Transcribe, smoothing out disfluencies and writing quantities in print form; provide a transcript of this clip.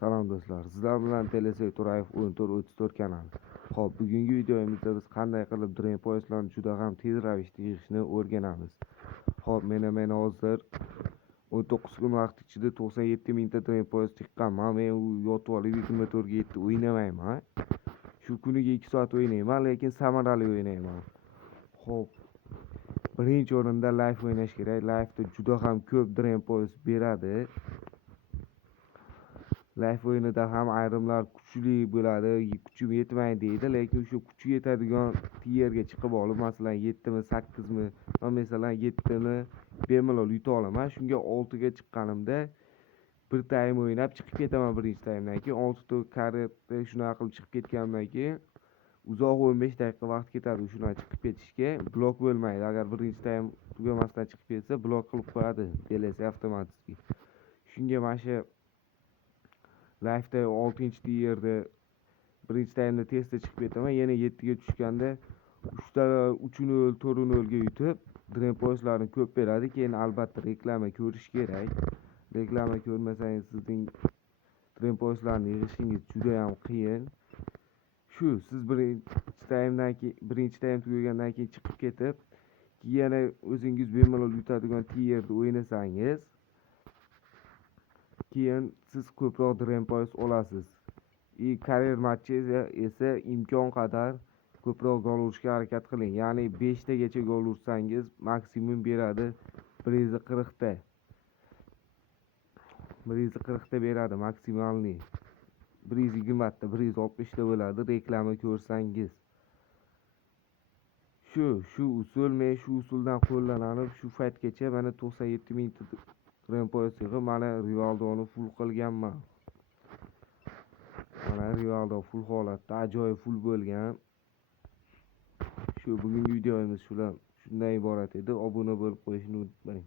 Salom do'stlar, sizlar bilan Telesay To'rayev 1434 kanali. Xo'p, bugungi videomizda biz qanday qilib Dream Point'larni juda ham tez ravishda yig'ishni o'rganamiz. Xo'p, men hozir 19 kun vaqt ichida 97 mingta Dream Point chiqqanman. Men u yotib olib 24 ga yetdi o'ynamayman. Shu kuniga 2 soat o'ynayman, lekin samarali o'ynayman. Xo'p, birinchi o'rinda live o'ynash kerak. Live'da juda ham ko'p Dream Point beradi. Live o'yinida ham ayrimlar kuchli bo'ladi, kuchim yetmaydi deydi, lekin o'sha kuchi yetadigan tiyerga chiqib olib, masalan 7 mi, 8 mi, men masalan 7 ni bemalol yuta olaman. Shunga 6 ga chiqqanimda bir time o'ynab chiqib ketaman birinchi timedan keyin 6 ta karetda shunaqa qilib chiqib ketganimdan keyin uzoq 15 daqiqa vaqt ketadi shunaqa chiqib ketishga. Blok bo'lmaydi. Agar birinchi time tugamasdan chiqib ketsa, blok qilib qo'yadi, DLC avtomatik. Shunga mana shu live'da 6-tiyerda birinchi taymda tezda chiqib ketaman, yana 7 ga tushganda 3-0, 4-0 ga yutib, Dream Point'larni ko'p beradi. Keyin albatta reklama ko'rish kerak. Reklama ko'rmasangiz sizning Dream Point'larni yig'ishingiz juda ham qiyin. Shu, siz birinchi taym tugagandan keyin chiqib ketib, yana o'zingiz bemalol yutadigan tiyerda o'ynasangiz, keyin siz ko'proq Dream Point olasiz. Kariyer matchi esa imkon qadar ko'proq gol urishga harakat qiling. Ya'ni 5 tagacha gol ursangiz maksimum beradi 140 ta. 140 ta beradi maksimalni. 120 ta, 160 ta bo'ladi reklama ko'rsangiz. Shu usul, men shu usuldan qo'llanib shu paytgacha mana 97 mingta Dream Point yig'ib, mana Rivaldoni full qilganman. Mana Rivaldo full holatda ajoyib full bo'lgan. Shu bugungi videomiz shundan iborat edi. Obuna bo'lib qo'yishni unutmang.